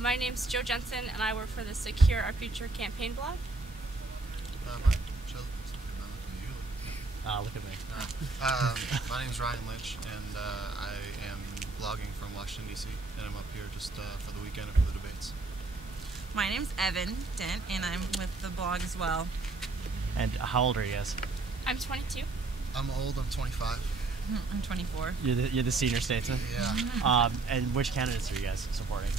My name's Joe Jensen, and I work for the Secure Our Future campaign blog. Look at me. My name's Ryan Lynch, and I am blogging from Washington, D.C., and I'm up here just for the weekend and for the debates. My name's Evan Dent, and I'm with the blog as well. And how old are you guys? I'm 22. I'm old, I'm 25. I'm 24. You're the senior statesman? Yeah. And which candidates are you guys supporting?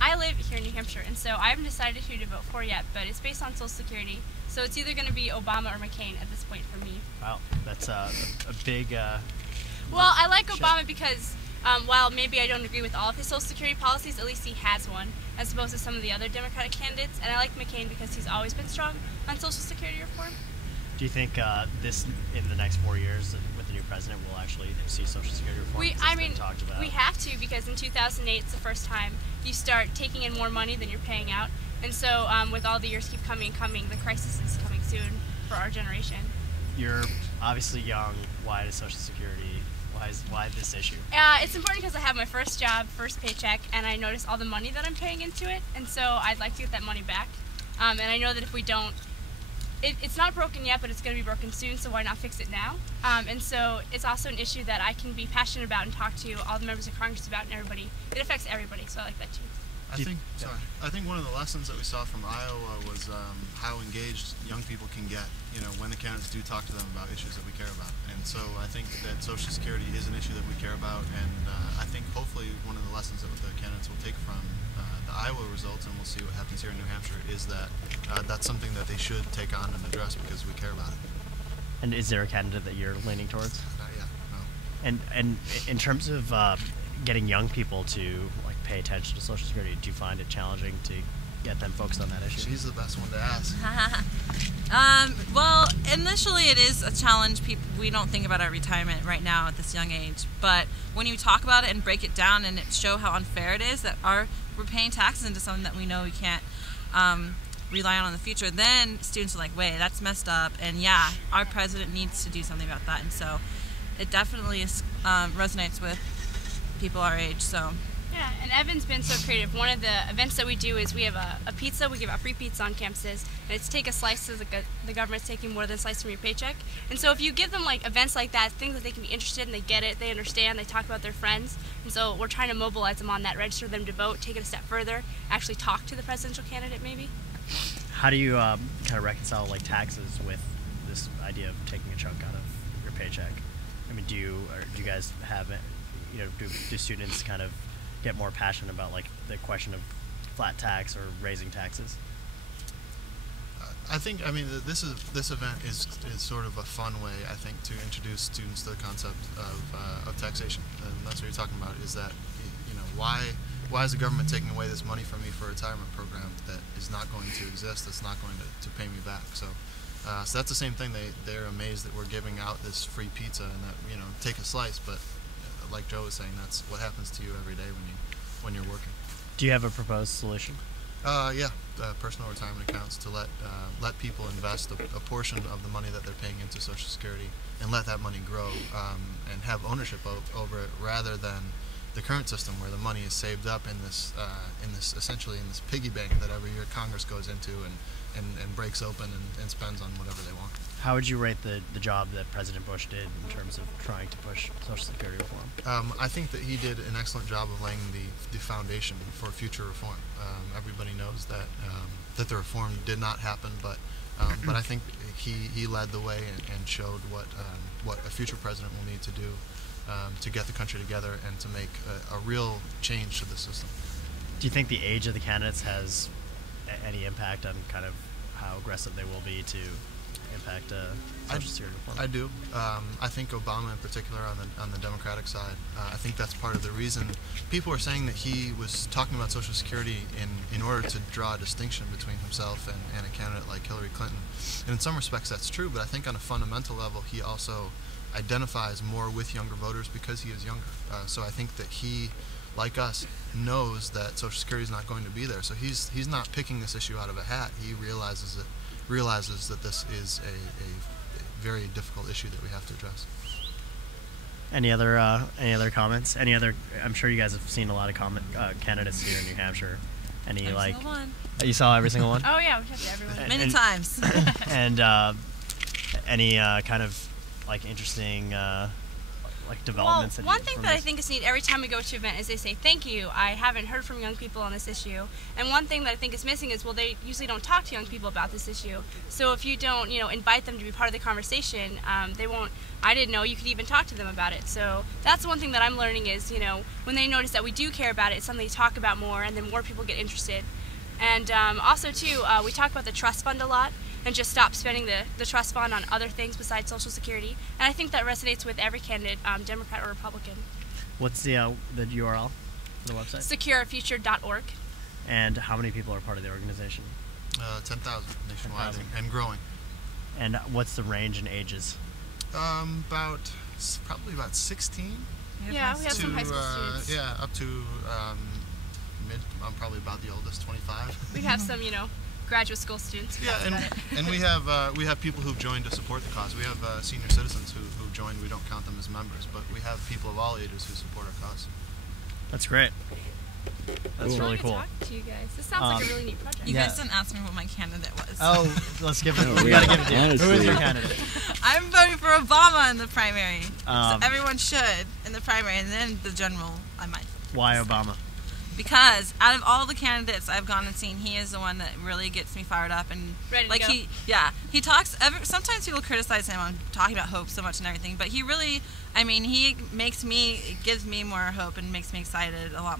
I live here in New Hampshire, and so I haven't decided who to vote for yet, but it's based on Social Security, so it's either going to be Obama or McCain at this point for me. Wow, that's a big... Well, I like Obama because while maybe I don't agree with all of his Social Security policies, at least he has one, as opposed to some of the other Democratic candidates, and I like McCain because he's always been strong on Social Security reform. Do you think this, in the next 4 years, with the new president, we'll actually see Social Security reform? We have to, because in 2008, it's the first time you start taking in more money than you're paying out. And so with all the years keep coming, the crisis is coming soon for our generation. You're obviously young. Why does Social Security, why this issue? It's important because I have my first job, first paycheck, and I notice all the money that I'm paying into it. And so I'd like to get that money back. And I know that if we don't, it's not broken yet, but it's going to be broken soon, so why not fix it now? And so it's also an issue that I can be passionate about and talk to all the members of Congress about, and everybody. It affects everybody, so I like that too. I think one of the lessons that we saw from Iowa was how engaged young people can get, when the candidates do talk to them about issues that we care about. And so I think that Social Security is an issue that we care about, and I think hopefully one of the lessons that the candidates will take from the Iowa results, and we'll see what happens here in New Hampshire, is that that's something that they should take on and address because we care about it. And is there a candidate that you're leaning towards? Not yet, no. And in terms of getting young people to pay attention to Social Security, do you find it challenging to get them focused on that issue? She's the best one to ask. Well, initially it is a challenge. We don't think about our retirement right now at this young age, but when you talk about it and break it down and show how unfair it is that we're paying taxes into something that we know we can't rely on in the future, then students are like, wait, that's messed up, and yeah, our president needs to do something about that. And so it definitely resonates with people our age. So yeah, and Evan's been so creative. One of the events that we do is we have a pizza. We give out free pizza on campuses, and it's take a slice, so the government's taking more than a slice from your paycheck. And so if you give them events like that, things that they can be interested in, they get it, they understand, they talk about their friends. And so we're trying to mobilize them on that, register them to vote, take it a step further, actually talk to the presidential candidate maybe. How do you kind of reconcile taxes with this idea of taking a chunk out of your paycheck? I mean, do you guys have it? Do students kind of get more passionate about the question of flat tax or raising taxes? I think this event is sort of a fun way, I think, to introduce students to the concept of taxation, and that's what you're talking about. Is that why is the government taking away this money from me for a retirement program that is not going to exist, that's not going to pay me back? So that's the same thing. They're amazed that we're giving out this free pizza and that take a slice, but like Joe was saying, that's what happens to you every day when you're working. Do you have a proposed solution? Yeah, personal retirement accounts to let people invest a portion of the money that they're paying into Social Security and let that money grow and have ownership over it, rather than the current system where the money is saved up in this essentially in this piggy bank that every year Congress goes into and breaks open and spends on whatever they want. How would you rate the job that President Bush did in terms of trying to push Social Security reform? I think that he did an excellent job of laying the foundation for future reform. Everybody knows that the reform did not happen, but I think he led the way and showed what a future president will need to do to get the country together and to make a real change to the system. Do you think the age of the candidates has any impact on kind of how aggressive they will be to impact Social Security reform? I do. I think Obama in particular on the Democratic side, I think that's part of the reason people are saying that he was talking about Social Security in order to draw a distinction between himself and a candidate like Hillary Clinton. And in some respects that's true, but I think on a fundamental level he also identifies more with younger voters because he is younger. So I think that he, like us, knows that Social Security is not going to be there. So he's not picking this issue out of a hat. He realizes that this is a very difficult issue that we have to address. Any other comments? Any other? I'm sure you guys have seen a lot of candidates here in New Hampshire. Any Every like? single one. You saw every single one? Oh yeah, we have to everyone. Many times. And any kind of like interesting like developments? Well, that one you- thing from that I this? think is neat every time we go to an event is they say thank you. I haven't heard from young people on this issue, and one thing that I think is missing is they usually don't talk to young people about this issue. So if you don't invite them to be part of the conversation, they won't. I didn't know you could even talk to them about it. So that's one thing that I'm learning is when they notice that we do care about it, it's something to talk about more, and then more people get interested. And also too, we talk about the trust fund a lot, and just stop spending the trust fund on other things besides Social Security. And I think that resonates with every candidate, Democrat or Republican. What's the URL for the website? SecureOurFuture.org. And how many people are part of the organization? 10,000 nationwide 10,000. and growing. And what's the range in ages? Probably about 16. Yeah, we have to, some high school students. Yeah, up to mid. I'm probably about the oldest, 25. We have some, graduate school students. Yeah, and we have people who've joined to support the cause. We have senior citizens who joined. We don't count them as members, but we have people of all ages who support our cause. That's great. That's It's really good cool. talking to you guys. This sounds like a really neat project. You Yeah. guys didn't ask me what my candidate was. Oh, let's give it. No, We gotta give it to you. Who is honestly. your candidate? I'm voting for Obama in the primary. Um, So everyone should in the primary, and then the general, I might. Why Obama? Because out of all the candidates I've gone and seen, he is the one that really gets me fired up and Ready to like go. he talks. Sometimes people criticize him on talking about hope so much and everything, but he really, he gives me more hope and makes me excited a lot